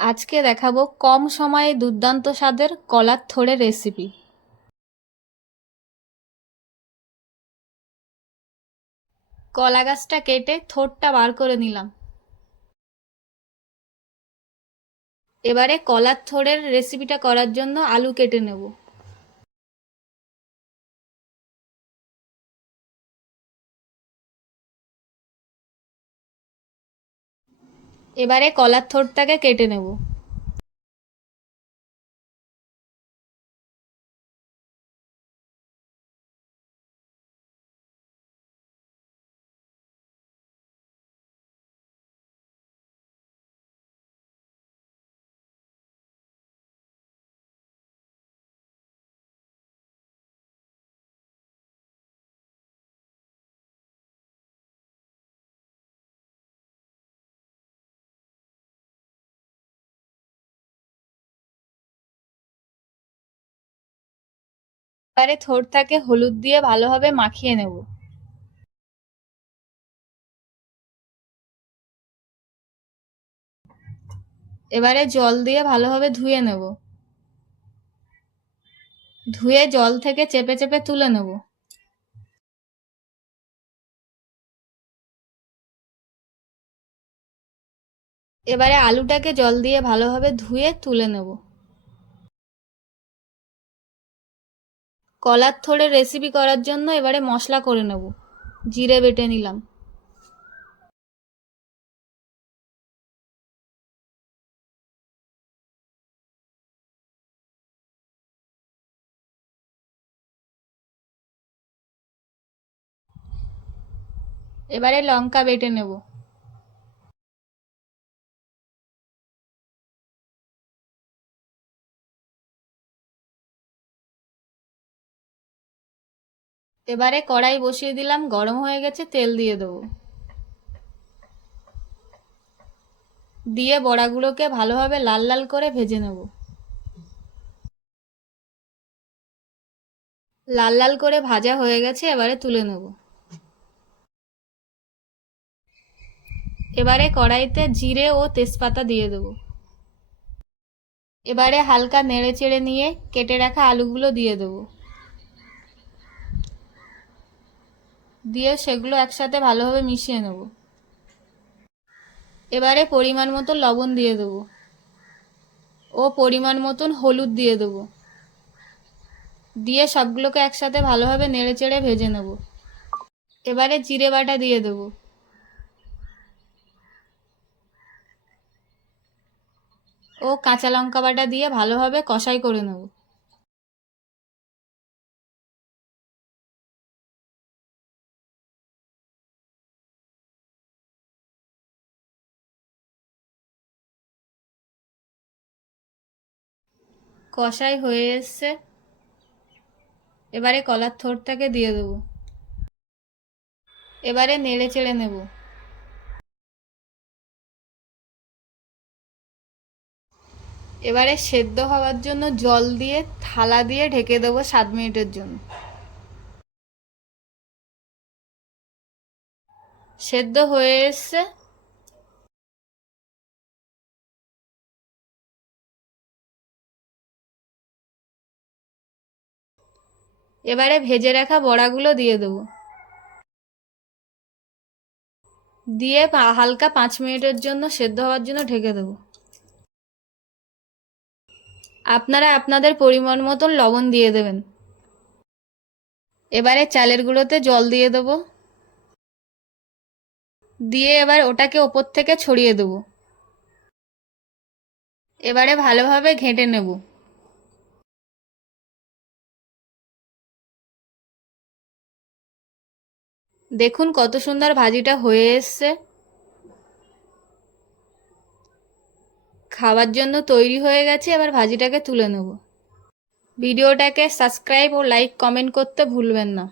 আজকে দেখাবো কম সময়ে দুর্দান্ত স্বাদের কলার থোড়ের রেসিপি। কলা গাছটা কেটে থোড়টা বার করে নিলাম। এবারে কলার থোড়ের রেসিপিটা করার জন্য আলু কেটে নেব। এবারে কলার থোড়টাকে কেটে নেব। এবারে থোড়টাকে হলুদ দিয়ে ভালোভাবে মাখিয়ে নেব। এবারে জল দিয়ে ভালোভাবে ধুয়ে নেব। ধুয়ে জল থেকে চেপে চেপে তুলে নেব। এবারে আলুটাকে জল দিয়ে ভালোভাবে ধুয়ে তুলে নেব। কলার থোড়ের রেসিপি করার জন্য এবারে মশলা করে নেব। জিরে বেটে নিলাম। এবারে লঙ্কা বেটে নেব। এবারে কড়াই বসিয়ে দিলাম, গরম হয়ে গেছে, তেল দিয়ে দেবো। দিয়ে বড়াগুলোকে ভালোভাবে লাল লাল করে ভেজে নেব। লাল লাল করে ভাজা হয়ে গেছে, এবারে তুলে নেব। এবারে কড়াইতে জিরে ও তেজপাতা দিয়ে দেব। এবারে হালকা নেড়ে চেড়ে নিয়ে কেটে রাখা আলুগুলো দিয়ে দেব। দিয়ে সেগুলো একসাথে ভালোভাবে মিশিয়ে নেব। এবারে পরিমাণ মতো লবণ দিয়ে দেব ও পরিমাণ মতন হলুদ দিয়ে দেব। দিয়ে সবগুলোকে একসাথে ভালোভাবে নেড়ে চেড়ে ভেজে নেব। এবারে জিরে বাটা দিয়ে দেব। ও কাঁচা লঙ্কা বাটা দিয়ে ভালোভাবে কষাই করে নেব। কষাই হয়ে এসছে, এবারে কলার থোড়টাকে দিয়ে দেবো। এবারে নেড়ে চেড়ে নেব। এবারে সেদ্ধ হওয়ার জন্য জল দিয়ে থালা দিয়ে ঢেকে দেবো 7 মিনিটের জন্য। সেদ্ধ হয়ে এসছে, এবারে ভেজে রাখা বড়াগুলো দিয়ে দেবো। দিয়ে হালকা 5 মিনিটের জন্য সেদ্ধ হওয়ার জন্য ঢেকে দেবো। আপনারা আপনাদের পরিমাণ মতন লবণ দিয়ে দেবেন। এবারে চালের গুঁড়োতে জল দিয়ে দেবো। দিয়ে এবার ওটাকে ওপর থেকে ছড়িয়ে দেবো। এবারে ভালোভাবে ঘেঁটে নেব। দেখুন কত সুন্দর ভাজিটা হয়ে এসছে। খাওয়ার জন্য তৈরি হয়ে গেছে, এবার ভাজিটাকে তুলে নেব। ভিডিওটাকে সাবস্ক্রাইব ও লাইক কমেন্ট করতে ভুলবেন না।